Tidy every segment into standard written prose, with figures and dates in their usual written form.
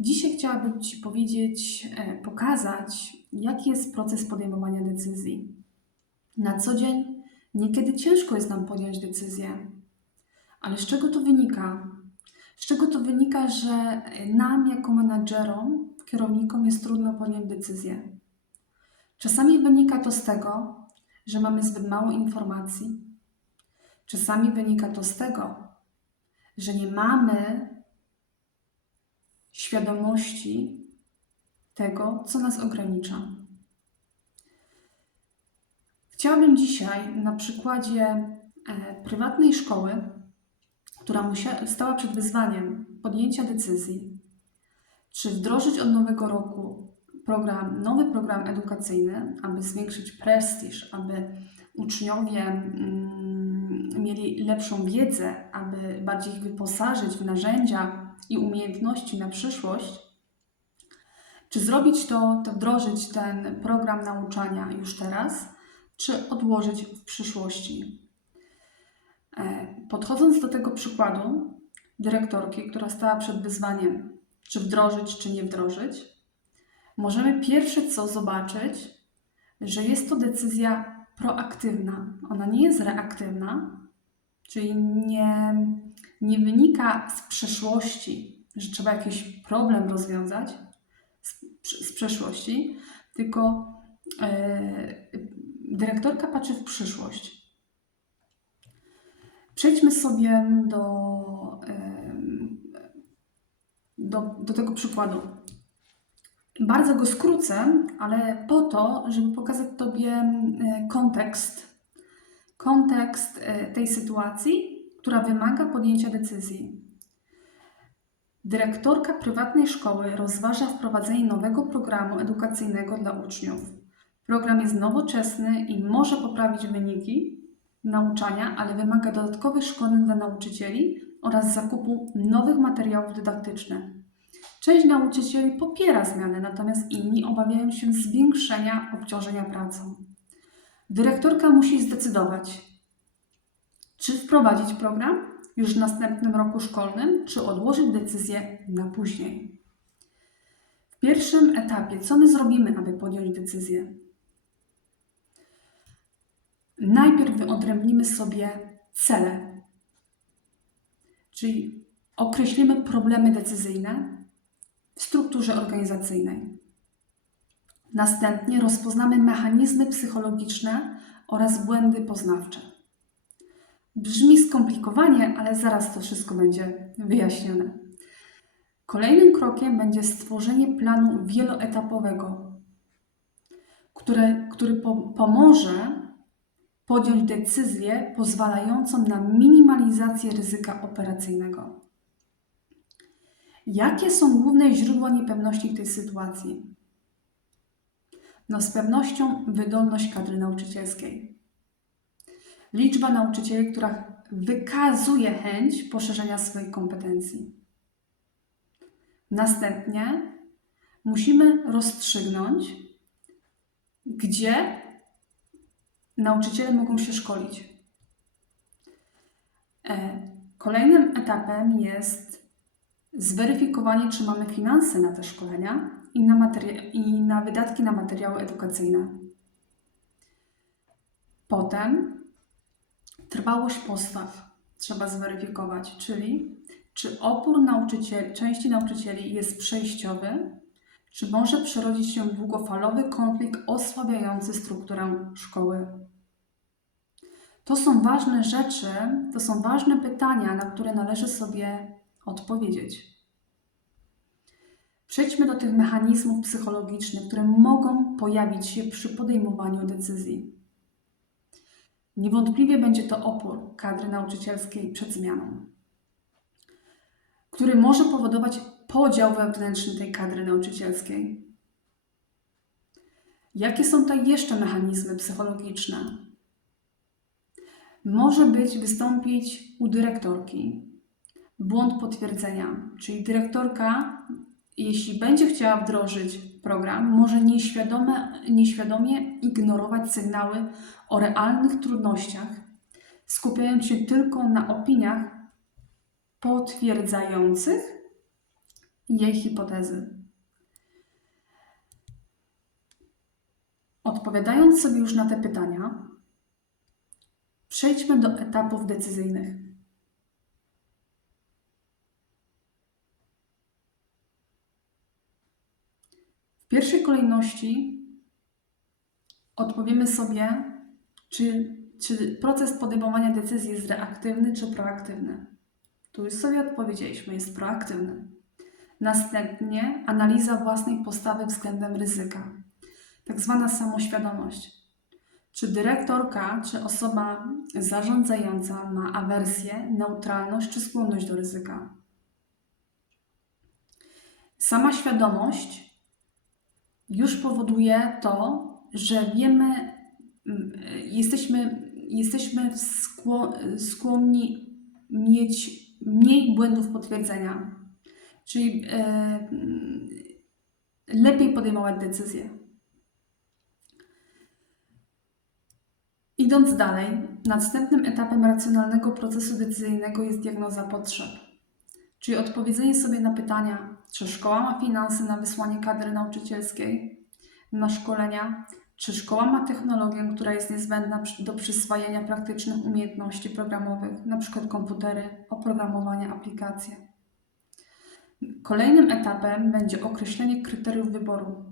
Dzisiaj chciałabym Ci powiedzieć, pokazać, jaki jest proces podejmowania decyzji. Na co dzień niekiedy ciężko jest nam podjąć decyzję, ale z czego to wynika? Z czego to wynika, że nam jako menadżerom, kierownikom jest trudno podjąć decyzję? Czasami wynika to z tego, że mamy zbyt mało informacji. Czasami wynika to z tego, że nie mamy świadomości tego, co nas ogranicza. Chciałabym dzisiaj na przykładzie prywatnej szkoły, która stała przed wyzwaniem podjęcia decyzji, czy wdrożyć od nowego roku nowy program edukacyjny, aby zwiększyć prestiż, aby uczniowie mieli lepszą wiedzę, aby bardziej ich wyposażyć w narzędzia i umiejętności na przyszłość, czy zrobić to wdrożyć ten program nauczania już teraz, czy odłożyć w przyszłości. Podchodząc do tego przykładu dyrektorki, która stała przed wyzwaniem, czy wdrożyć, czy nie wdrożyć, możemy pierwsze co zobaczyć, że jest to decyzja proaktywna. Ona nie jest reaktywna, czyli nie wynika z przeszłości, że trzeba jakiś problem rozwiązać z przeszłości, tylko dyrektorka patrzy w przyszłość. Przejdźmy sobie do tego przykładu. Bardzo go skrócę, ale po to, żeby pokazać Tobie kontekst tej sytuacji, która wymaga podjęcia decyzji. Dyrektorka prywatnej szkoły rozważa wprowadzenie nowego programu edukacyjnego dla uczniów. Program jest nowoczesny i może poprawić wyniki nauczania, ale wymaga dodatkowych szkoleń dla nauczycieli oraz zakupu nowych materiałów dydaktycznych. Część nauczycieli popiera zmiany, natomiast inni obawiają się zwiększenia obciążenia pracą. Dyrektorka musi zdecydować, czy wprowadzić program już w następnym roku szkolnym, czy odłożyć decyzję na później. W pierwszym etapie, co my zrobimy, aby podjąć decyzję? Najpierw wyodrębnimy sobie cele, czyli określimy problemy decyzyjne w strukturze organizacyjnej. Następnie rozpoznamy mechanizmy psychologiczne oraz błędy poznawcze. Brzmi skomplikowanie, ale zaraz to wszystko będzie wyjaśnione. Kolejnym krokiem będzie stworzenie planu wieloetapowego, który pomoże podjąć decyzję pozwalającą na minimalizację ryzyka operacyjnego. Jakie są główne źródła niepewności w tej sytuacji? Z pewnością wydolność kadry nauczycielskiej. Liczba nauczycieli, która wykazuje chęć poszerzenia swoich kompetencji. Następnie musimy rozstrzygnąć, gdzie nauczyciele mogą się szkolić. Kolejnym etapem jest zweryfikowanie, czy mamy finanse na te szkolenia i na wydatki na materiały edukacyjne. Potem trwałość postaw trzeba zweryfikować, czyli czy opór części nauczycieli jest przejściowy, czy może przerodzić się w długofalowy konflikt osłabiający strukturę szkoły. To są ważne rzeczy, to są ważne pytania, na które należy sobie odpowiedzieć. Przejdźmy do tych mechanizmów psychologicznych, które mogą pojawić się przy podejmowaniu decyzji. Niewątpliwie będzie to opór kadry nauczycielskiej przed zmianą, który może powodować podział wewnętrzny tej kadry nauczycielskiej. Jakie są tutaj jeszcze mechanizmy psychologiczne? Może wystąpić u dyrektorki błąd potwierdzenia, czyli dyrektorka, jeśli będzie chciała wdrożyć program, może nieświadomie ignorować sygnały o realnych trudnościach, skupiając się tylko na opiniach potwierdzających i jej hipotezy. Odpowiadając sobie już na te pytania, przejdźmy do etapów decyzyjnych. W pierwszej kolejności odpowiemy sobie, czy proces podejmowania decyzji jest reaktywny czy proaktywny. Tu już sobie odpowiedzieliśmy, jest proaktywny. Następnie analiza własnej postawy względem ryzyka, tak zwana samoświadomość. Czy dyrektorka, czy osoba zarządzająca ma awersję, neutralność czy skłonność do ryzyka? Sama świadomość już powoduje to, że wiemy, jesteśmy skłonni mieć mniej błędów potwierdzenia, czyli lepiej podejmować decyzje. Idąc dalej, następnym etapem racjonalnego procesu decyzyjnego jest diagnoza potrzeb, czyli odpowiedzenie sobie na pytania, czy szkoła ma finanse na wysłanie kadry nauczycielskiej, na szkolenia, czy szkoła ma technologię, która jest niezbędna do przyswajania praktycznych umiejętności programowych, np. komputery, oprogramowanie, aplikacje. Kolejnym etapem będzie określenie kryteriów wyboru,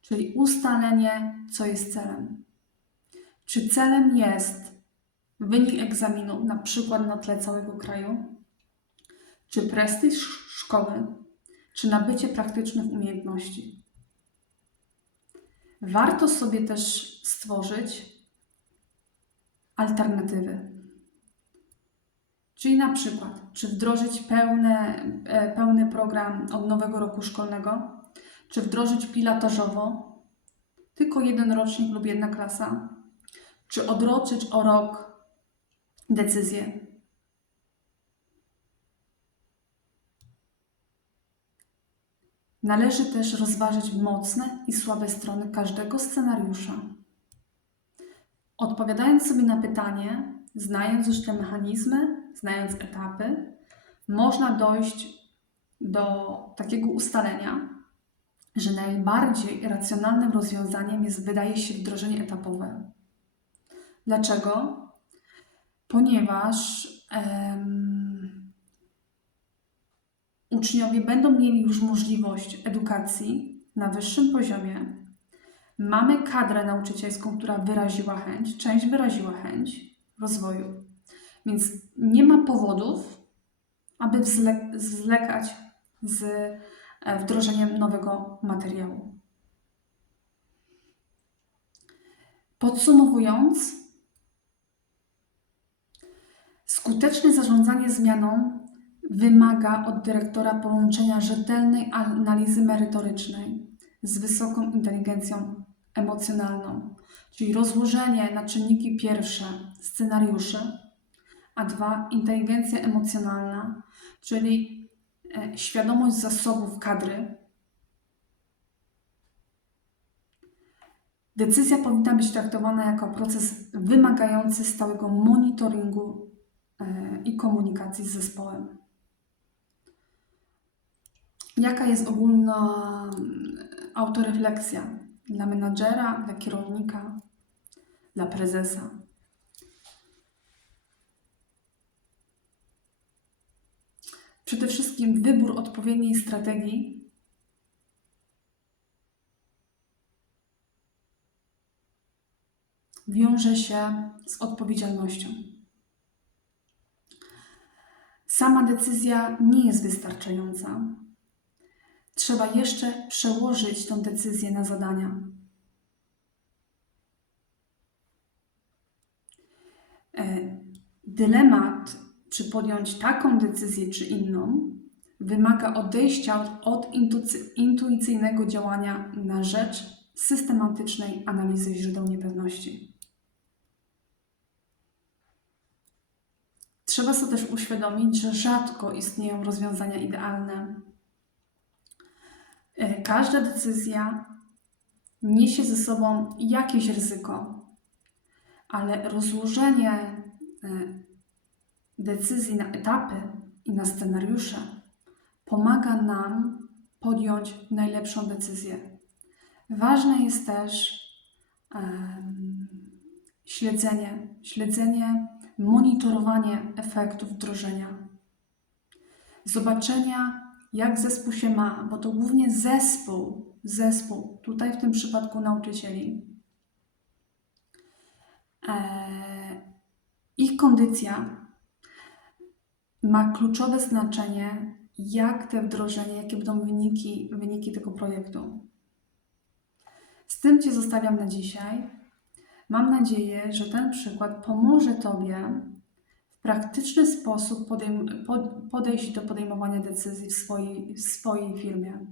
czyli ustalenie, co jest celem. Czy celem jest wynik egzaminu, na przykład na tle całego kraju, czy prestiż szkoły, czy nabycie praktycznych umiejętności. Warto sobie też stworzyć alternatywy. Czyli na przykład, czy wdrożyć pełny program od nowego roku szkolnego, czy wdrożyć pilotażowo tylko jeden rocznik lub jedna klasa, czy odroczyć o rok decyzję. Należy też rozważyć mocne i słabe strony każdego scenariusza. Odpowiadając sobie na pytanie, znając już te mechanizmy, znając etapy, można dojść do takiego ustalenia, że najbardziej racjonalnym rozwiązaniem wydaje się wdrożenie etapowe. Dlaczego? Ponieważ uczniowie będą mieli już możliwość edukacji na wyższym poziomie. Mamy kadrę nauczycielską, która wyraziła chęć, część wyraziła chęć rozwoju, więc nie ma powodów, aby zwlekać z wdrożeniem nowego materiału. Podsumowując, skuteczne zarządzanie zmianą wymaga od dyrektora połączenia rzetelnej analizy merytorycznej z wysoką inteligencją emocjonalną, czyli rozłożenie na czynniki pierwsze scenariuszy, a dwa inteligencja emocjonalna, czyli świadomość zasobów kadry. Decyzja powinna być traktowana jako proces wymagający stałego monitoringu i komunikacji z zespołem. Jaka jest ogólna autorefleksja dla menadżera, dla kierownika, dla prezesa? Przede wszystkim wybór odpowiedniej strategii wiąże się z odpowiedzialnością. Sama decyzja nie jest wystarczająca. Trzeba jeszcze przełożyć tę decyzję na zadania. Dylemat, czy podjąć taką decyzję, czy inną, wymaga odejścia od intuicyjnego działania na rzecz systematycznej analizy źródeł niepewności. Trzeba sobie też uświadomić, że rzadko istnieją rozwiązania idealne. Każda decyzja niesie ze sobą jakieś ryzyko, ale rozłożenie decyzji na etapy i na scenariusze pomaga nam podjąć najlepszą decyzję. Ważne jest też śledzenie, monitorowanie efektów wdrożenia. Zobaczenia, jak zespół się ma, bo to głównie zespół, tutaj w tym przypadku nauczycieli. Ich kondycja ma kluczowe znaczenie, jak te wdrożenie, jakie będą wyniki tego projektu. Z tym Cię zostawiam na dzisiaj. Mam nadzieję, że ten przykład pomoże Tobie w praktyczny sposób podejść do podejmowania decyzji w swojej firmie.